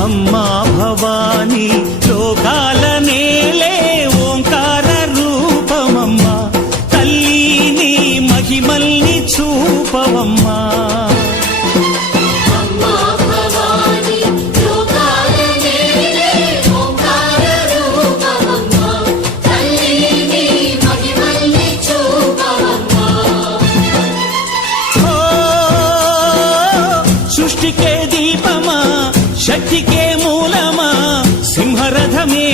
అమ్మా భవానీ లోకాల నేలే ఓంకార రూపమమ్మా, తల్లి నీ మహిమల్ని చూపవమ్మా. సృష్టికే దీపమా, శక్తికే మూలమా, సింహరథమే